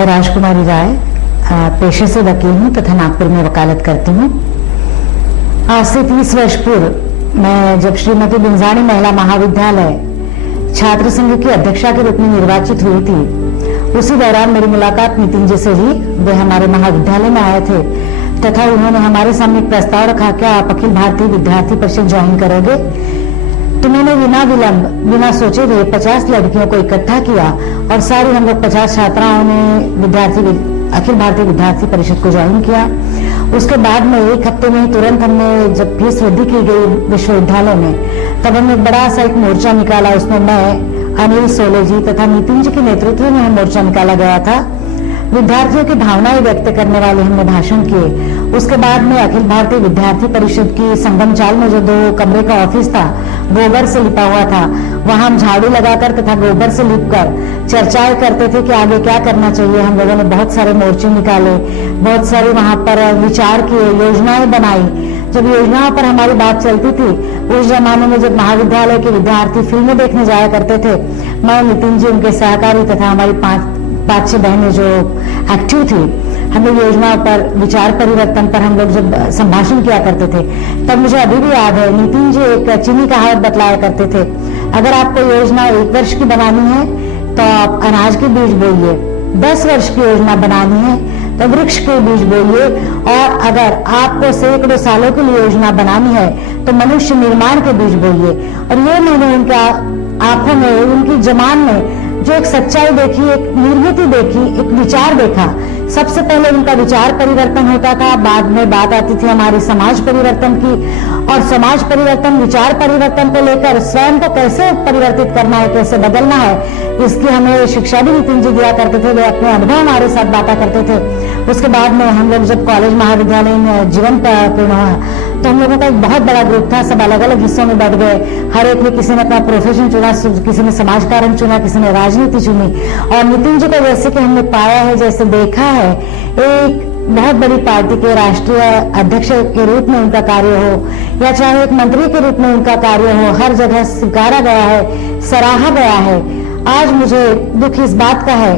मैं राजकुमारी राय पेशे से वकील हूँ तथा नागपुर में वकालत करती हूँ। आज से 30 वर्ष पूर्व मैं जब श्रीमती बिंजानी महिला महाविद्यालय छात्र संघ की अध्यक्षा के रूप में निर्वाचित हुई थी, उसी दौरान मेरी मुलाकात नितिन जी से हुई। वे हमारे महाविद्यालय में आए थे तथा उन्होंने हमारे सामने एक प्रस्ताव रखा, क्या आप अखिल भारतीय विद्यार्थी परिषद ज्वाइन करोगे? तो मैंने बिना विलंब बिना सोचे हुए 50 लड़कियों को इकट्ठा किया और सारी हम लोग 50 छात्राओं ने अखिल भारतीय विद्यार्थी परिषद को ज्वाइन किया। उसके बाद में एक हफ्ते में ही तुरंत हमने जब फीस वृद्धि की गई विश्वविद्यालय में, तब हमने बड़ा सा एक मोर्चा निकाला। उसमें मैं, अनिल सोले जी तथा नितिन जी के नेतृत्व में मोर्चा निकाला गया था। विद्यार्थियों की भावनाएं व्यक्त करने वाले हमने भाषण किए। उसके बाद में अखिल भारतीय विद्यार्थी परिषद की संगम चाल में जो 2 कमरे का ऑफिस था, गोबर से लिपा हुआ था, वहां हम झाड़ू लगाकर तथा गोबर से लिपकर चर्चाएं करते थे कि आगे क्या करना चाहिए। हम लोगों ने बहुत सारे मोर्चे निकाले, बहुत सारे वहां पर विचार किए, योजनाएं बनाई। जब योजनाओं पर हमारी बात चलती थी, उस जमाने में जब महाविद्यालय के विद्यार्थी फिल्में देखने जाया करते थे, मैं, नितिन जी, उनके सहकारी तथा हमारी 5-6 बहनें जो एक्टिव थी, हम लोग योजनाओं पर, विचार परिवर्तन पर हम लोग जब संभाषण किया करते थे, तब मुझे अभी भी याद है नितिन जी एक चीनी कहावत बतलाया करते थे, अगर आपको योजना 1 वर्ष की बनानी है तो आप अनाज के बीज बोइए, 10 वर्ष की योजना बनानी है तो वृक्ष के बीज बोइए, और अगर आपको सैकड़ों सालों के लिए योजना बनानी है तो मनुष्य निर्माण के बीज बोइए। और ये मैंने उनका आंखों में, उनकी जबान में जो एक सच्चाई देखी, एक निर्मिति देखी, एक विचार देखा। सबसे पहले उनका विचार परिवर्तन होता था, बाद में बात आती थी हमारी समाज परिवर्तन की, और समाज परिवर्तन, विचार परिवर्तन को लेकर स्वयं को कैसे परिवर्तित करना है, कैसे बदलना है, इसकी हमें शिक्षा भी नितिन जी दिया करते थे। वे अपने अनुभव हमारे साथ बांटा करते थे। उसके बाद में हम लोग जब कॉलेज महाविद्यालय में जीवन पूर्ण हुआ, तो हम लोगों का एक बहुत बड़ा ग्रुप था, सब अलग अलग हिस्सों में बढ़ गए। हर एक ने, किसी ने अपना प्रोफेशन चुना, किसी ने समाज कारण चुना, किसी ने राजनीति चुनी। और नितिन जी को जैसे कि हमने पाया है, जैसे देखा है, एक बहुत बड़ी पार्टी के राष्ट्रीय अध्यक्ष के रूप में उनका कार्य हो या चाहे एक मंत्री के रूप में उनका कार्य हो, हर जगह स्वीकारा गया है, सराहा गया है। आज मुझे दुख इस बात का है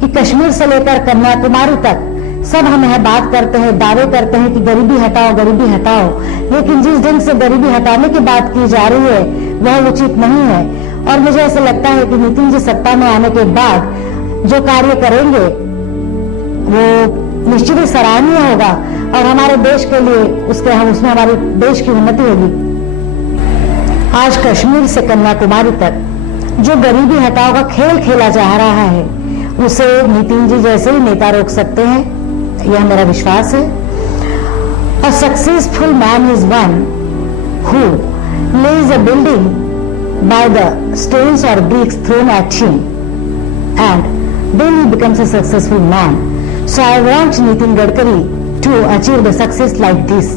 कि कश्मीर से लेकर कन्याकुमारी तक सब हम यह बात करते हैं, दावे करते हैं कि गरीबी हटाओ, गरीबी हटाओ, लेकिन जिस ढंग से गरीबी हटाने की बात की जा रही है वह उचित नहीं है। और मुझे ऐसा लगता है कि नितिन जी सत्ता में आने के बाद जो कार्य करेंगे वो निश्चित ही सराहनीय होगा और हमारे देश के लिए उसमें हमारे देश की उन्नति होगी। आज कश्मीर से कन्याकुमारी तक जो गरीबी हटाओ का खेल खेला जा रहा है, उसे नितिन जी जैसे ही नेता रोक सकते हैं, यह मेरा विश्वास है। A successful man is one who lays a building by the stones or bricks thrown at him, and then he becomes a successful man. So I want Nitin Gadkari to achieve the success like this.